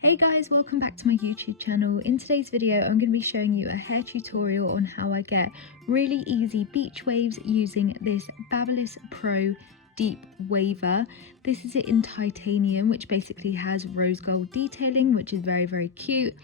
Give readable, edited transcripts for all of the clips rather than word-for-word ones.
Hey guys, welcome back to my YouTube channel. In today's video, I'm going to be showing you a hair tutorial on how I get really easy beach waves using this Babyliss Pro Deep Waver. This is it in titanium, which basically has rose gold detailing, which is very cute.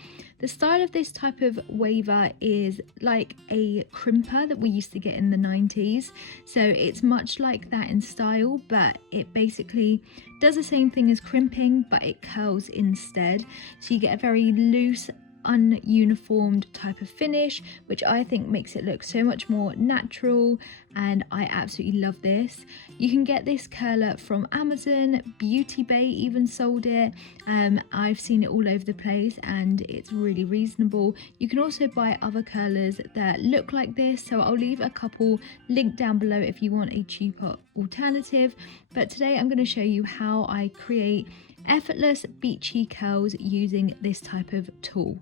The style of this type of waver is like a crimper that we used to get in the 90s. So it's much like that in style, but it basically does the same thing as crimping, but it curls instead. So you get a very loose, ununiformed type of finish, which I think makes it look so much more natural, and I absolutely love this. You can get this curler from Amazon. Beauty Bay even sold it. I've seen it all over the place and it's really reasonable. You can also buy other curlers that look like this, so I'll leave a couple linked down below if you want a cheaper alternative. But today I'm going to show you how I create effortless beachy curls using this type of tool.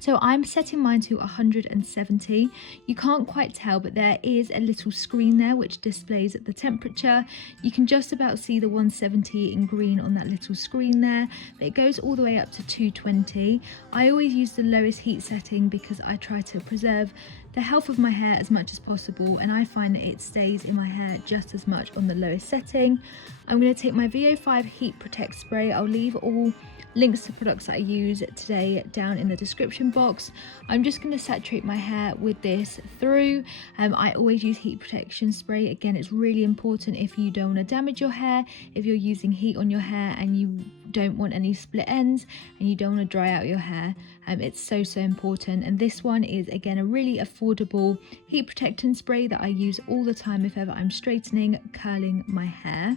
So I'm setting mine to 170. You can't quite tell, but there is a little screen there which displays the temperature. You can just about see the 170 in green on that little screen there, but it goes all the way up to 220. I always use the lowest heat setting because I try to preserve the health of my hair as much as possible, and I find that it stays in my hair just as much on the lowest setting. I'm going to take my VO5 Heat Protect Spray. I'll leave all links to products that I use today down in the description box. I'm just going to saturate my hair with this through. I always use heat protection spray. Again, it's really important if you don't want to damage your hair, if you're using heat on your hair and you don't want any split ends and you don't want to dry out your hair. It's so important. And this one is again a really affordable heat protectant spray that I use all the time if ever I'm straightening, curling my hair.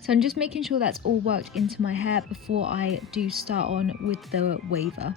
So I'm just making sure that's all worked into my hair before I do start on with the waver.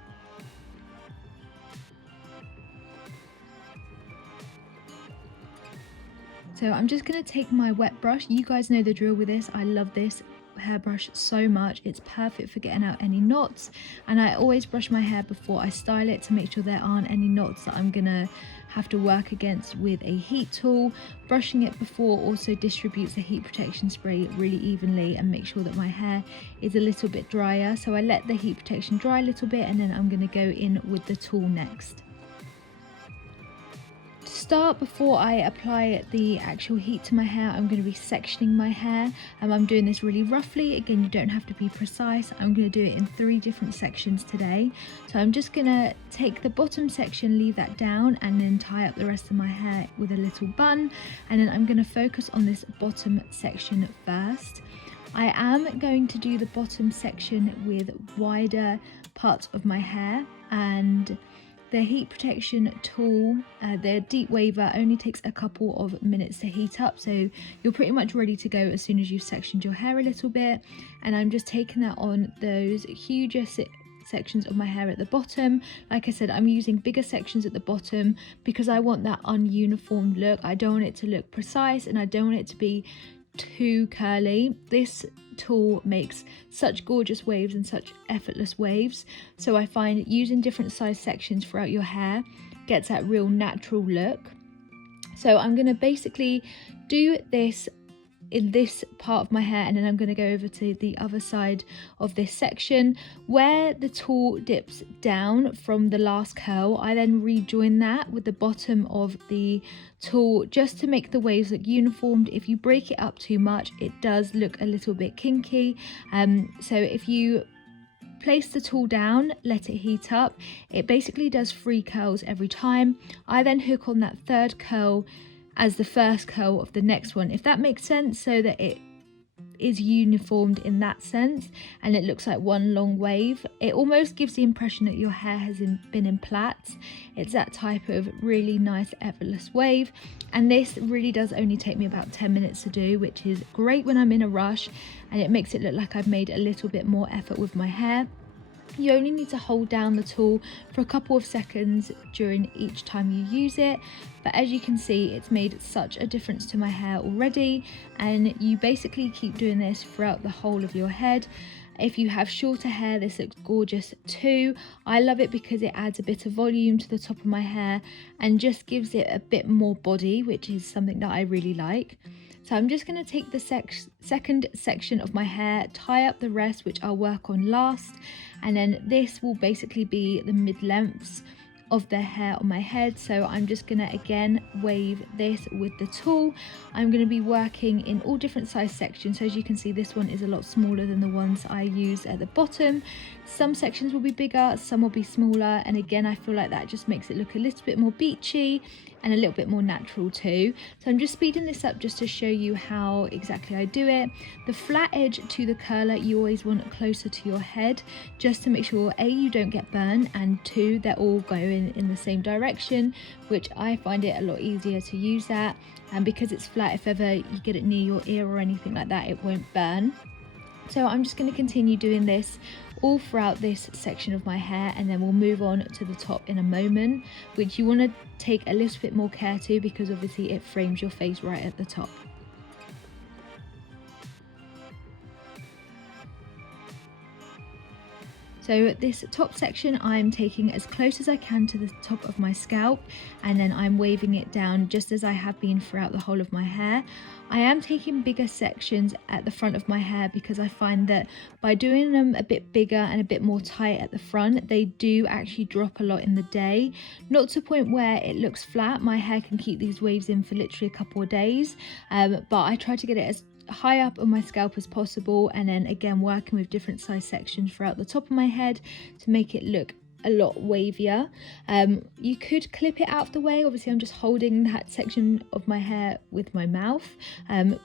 So I'm just going to take my wet brush. You guys know the drill with this. I love this hairbrush so much. It's perfect for getting out any knots, and I always brush my hair before I style it to make sure there aren't any knots that I'm gonna have to work against with a heat tool. Brushing it before also distributes the heat protection spray really evenly and make sure that my hair is a little bit drier. So I let the heat protection dry a little bit, and then I'm going to go in with the tool next. Start, before I apply the actual heat to my hair, I'm going to be sectioning my hair. I'm doing this really roughly. Again, you don't have to be precise. I'm going to do it in 3 different sections today. So I'm just going to take the bottom section, leave that down, and then tie up the rest of my hair with a little bun. And then I'm going to focus on this bottom section first. I am going to do the bottom section with wider parts of my hair, and the heat protection tool, the Deep Waver, only takes a couple of minutes to heat up, so you're pretty much ready to go as soon as you've sectioned your hair a little bit. And I'm just taking that on those huger sections of my hair at the bottom. Like I said, I'm using bigger sections at the bottom because I want that ununiformed look. I don't want it to look precise, and I don't want it to be too curly. This tool makes such gorgeous waves and such effortless waves, so I find using different size sections throughout your hair gets that real natural look. So I'm going to basically do this in this part of my hair, and then I'm going to go over to the other side of this section where the tool dips down from the last curl. I then rejoin that with the bottom of the tool just to make the waves look uniformed. If you break it up too much, it does look a little bit kinky. So if you place the tool down, let it heat up, it basically does 3 curls every time. I then hook on that 3rd curl as the first curl of the next one, if that makes sense, so that it is uniformed in that sense and it looks like one long wave. It almost gives the impression that your hair has been in plaits. It's that type of really nice effortless wave, and this really does only take me about 10 minutes to do, which is great when I'm in a rush, and it makes it look like I've made a little bit more effort with my hair. You only need to hold down the tool for a couple of seconds during each time you use it, but as you can see, it's made such a difference to my hair already, and you basically keep doing this throughout the whole of your head. If you have shorter hair, this looks gorgeous too. I love it because it adds a bit of volume to the top of my hair and just gives it a bit more body, which is something that I really like. So I'm just going to take the second section of my hair, tie up the rest, which I'll work on last, and then this will basically be the mid-lengths of the hair on my head. So I'm just gonna again wave this with the tool. I'm going to be working in all different size sections. So as you can see, this one is a lot smaller than the ones I use at the bottom. Some sections will be bigger, some will be smaller, and again I feel like that just makes it look a little bit more beachy and a little bit more natural too. So I'm just speeding this up just to show you how exactly I do it. The flat edge to the curler you always want closer to your head, just to make sure A, you don't get burned, and 2, they're all going in the same direction, which I find it a lot easier to use that. And because it's flat, if ever you get it near your ear or anything like that, it won't burn. So I'm just going to continue doing this all throughout this section of my hair, and then we'll move on to the top in a moment, which you want to take a little bit more care to because obviously it frames your face right at the top. So this top section I'm taking as close as I can to the top of my scalp, and then I'm waving it down just as I have been throughout the whole of my hair. I am taking bigger sections at the front of my hair because I find that by doing them a bit bigger and a bit more tight at the front, they do actually drop a lot in the day. Not to the point where it looks flat. My hair can keep these waves in for literally a couple of days, but I try to get it as high up on my scalp as possible, and then again working with different size sections throughout the top of my head to make it look a lot wavier. You could clip it out of the way. Obviously I'm just holding that section of my hair with my mouth,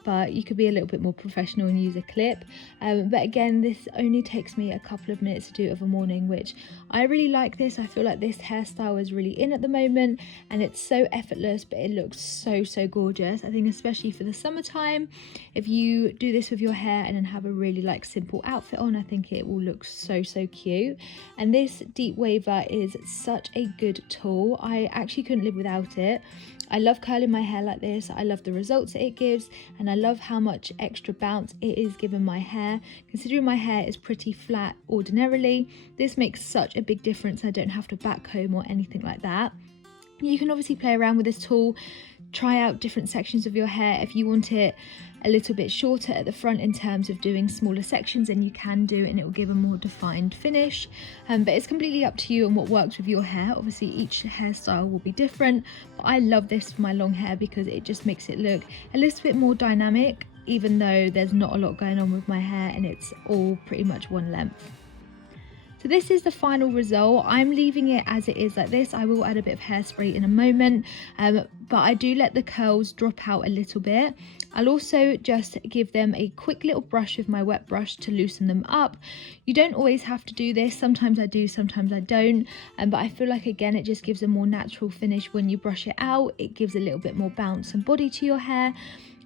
but you could be a little bit more professional and use a clip. But again, this only takes me a couple of minutes to do of a morning, which I really like this. I feel like this hairstyle is really in at the moment, and it's so effortless, but it looks so gorgeous. I think especially for the summertime, if you do this with your hair and then have a really like simple outfit on, I think it will look so cute. And this deep waver is such a good tool. I actually couldn't live without it. I love curling my hair like this. I love the results that it gives, and I love how much extra bounce it is giving my hair. Considering my hair is pretty flat ordinarily, this makes such a big difference. I don't have to back comb or anything like that. You can obviously play around with this tool, try out different sections of your hair. If you want it a little bit shorter at the front in terms of doing smaller sections, then you can do it and it will give a more defined finish. But it's completely up to you and what works with your hair. Obviously each hairstyle will be different, but I love this for my long hair because it just makes it look a little bit more dynamic, even though there's not a lot going on with my hair and it's all pretty much one length. So this is the final result. I'm leaving it as it is like this. I will add a bit of hairspray in a moment, but I do let the curls drop out a little bit. I'll also just give them a quick little brush with my wet brush to loosen them up. You don't always have to do this. Sometimes I do, sometimes I don't. But I feel like, again, it just gives a more natural finish when you brush it out. It gives a little bit more bounce and body to your hair.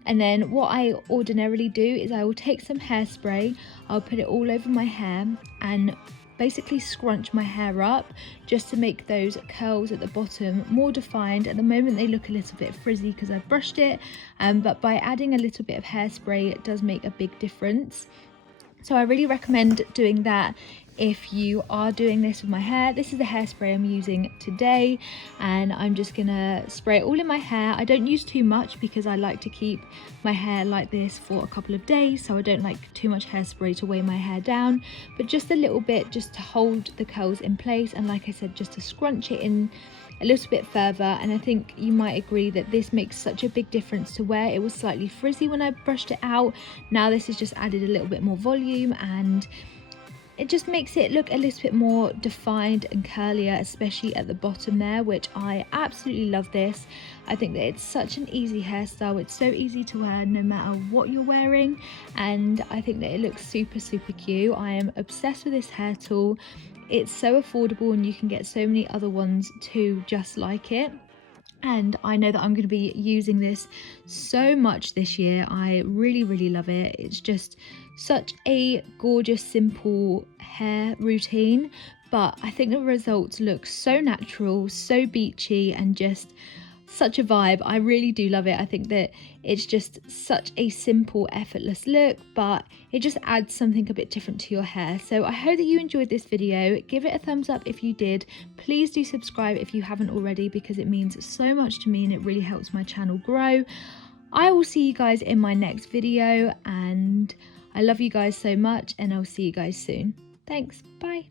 And then what I ordinarily do is I will take some hairspray, I'll put it all over my hair and basically scrunch my hair up just to make those curls at the bottom more defined. At the moment they look a little bit frizzy because I've brushed it, but by adding a little bit of hairspray it does make a big difference. So I really recommend doing that if you are doing this with my hair. This is the hairspray I'm using today, and I'm just gonna spray it all in my hair. I don't use too much because I like to keep my hair like this for a couple of days, so I don't like too much hairspray to weigh my hair down, but just a little bit just to hold the curls in place, and like I said, just to scrunch it in a little bit further. And I think you might agree that this makes such a big difference to where it was slightly frizzy when I brushed it out. Now this has just added a little bit more volume and it just makes it look a little bit more defined and curlier, especially at the bottom there, which I absolutely love this. I think that it's such an easy hairstyle. It's so easy to wear no matter what you're wearing, and I think that it looks super cute. I am obsessed with this hair tool. It's so affordable and you can get so many other ones too just like it. And I know that I'm going to be using this so much this year. I really love it. It's just such a gorgeous, simple hair routine, but I think the results look so natural, so beachy, and just such a vibe. I really do love it. I think that it's just such a simple, effortless look, but it just adds something a bit different to your hair. So I hope that you enjoyed this video. Give it a thumbs up if you did. Please do subscribe if you haven't already, because it means so much to me and it really helps my channel grow. I will see you guys in my next video, and I love you guys so much, and I'll see you guys soon. Thanks, bye.